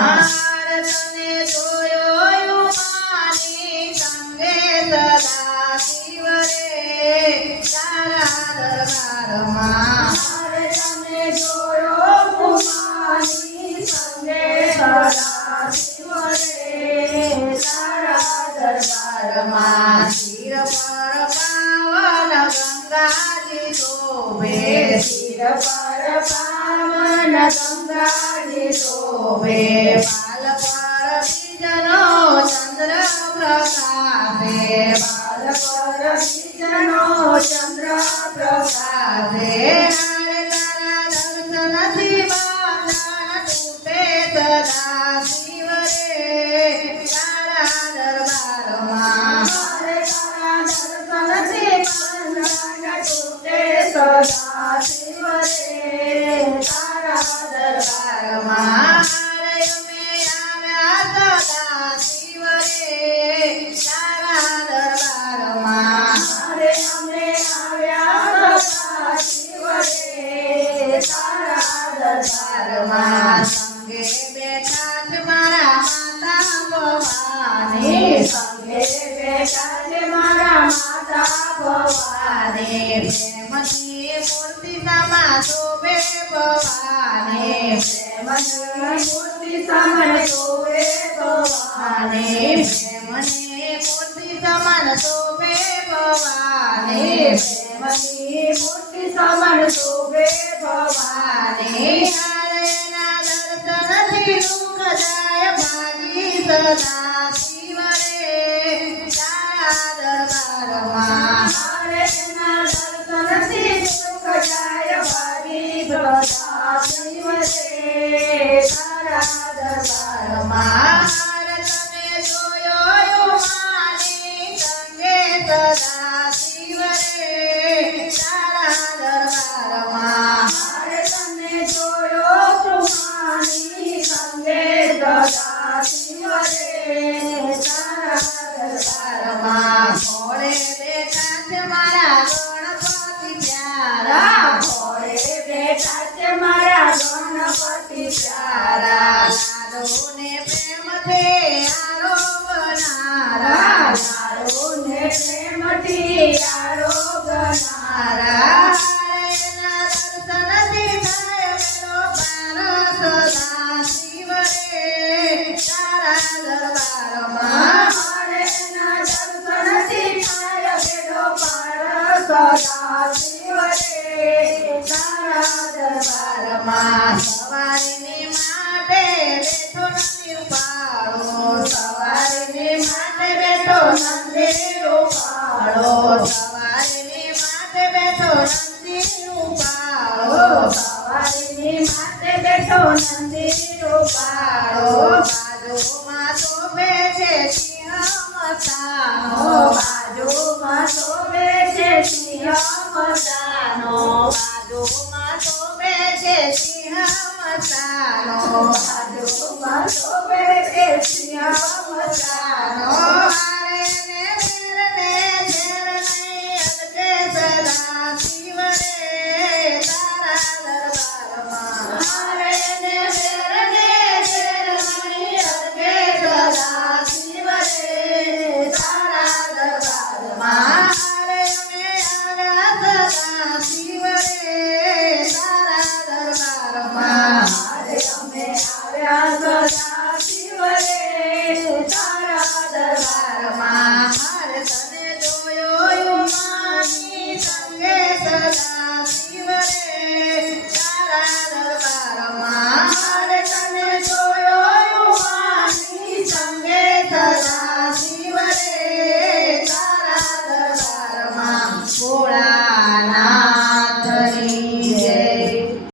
તને જોયો માની સંગે સદા શિવ રે તારા દરબારમાં તને જોયો માની સંગે સદા શિવ રે તારા દરબારમાં શિર પર પાવન ગંગાજી શોભે શિર પર પાવન ગંગાજી શોભે બાલ પર બીજનો ચંદ્ર પ્રકાશે બાલ પર બીજનો ચંદ્ર પ્રકાશે હારે તારા દર્શનથી બંધન તૂટે સદા શિવ રે તારા દરબારમાં હરે તારા દર્શનથી બંધન તૂટે સદા શિવ રે તારા દરબારમાં હારે અમે આવ્યા સદા શિવ રે તારા દરબારમાં હરે અમે આવ્યા સદા શિવ રે તારા દરબારમાં સંગે બેઠા છે મારા માતા ભવાની સંગે બેઠા છે મારા માતા ભવાની પ્રેમની મૂર્તિ સમા શોભે ભવાની પ્રેમની મૂર્તિ સામે શોભે ભવાની પ્રેમની મૂર્તિ સમાન શોભે ભવાની પ્રેમની મૂર્તિ સામે શોભે ભવાની હારેના દર્શનથી દુઃખ જાય ભાગી સદા શિવ રે તારા દરબારમાં હરેના દર્શનથી દુઃખ જાય ભાગી સદા શિવ રે તારા દરબારમાં તને જોયો માની સંગે સદા શિવ રે તારા દરબારમાં હરે તને જોયો સુમાની સંગે સદા શિવ રે તારા દરબારમાં ઘોડે બેઠા છે મારા ગણપતિ પ્યારા ઘોડે બેઠા છે મારા ગણપતિ પ્યારા લાડોને પ્રેમથી આરોગનારા લાડોને પ્રેમથી આરોગનારા હારેના દર્શનથી થાય મેરો પાર સદા શિવ રે તારા દરબારમાં હરેના દર્શનથી થાય બેડો પાર સદા શિવ રે તારા દરબારમાં સવારની માટે બેઠો નથી ઉપાડો સવારની માટે બેઠો નંદી ઉપાડો સવારની માટે બેઠો નથી ઉપાડો સવારની માટે બેઠો નંદી ઉપાડો બાજુમાં શોભે છે સિંહ મસ્તાનો બાજુમાં શોભે છે સિંહ મસ્તાનો બાજુમાં શોભે છે સિંહ મસ્તાનો બાજુમાં શોભે છે સિંહ મસ્તાનો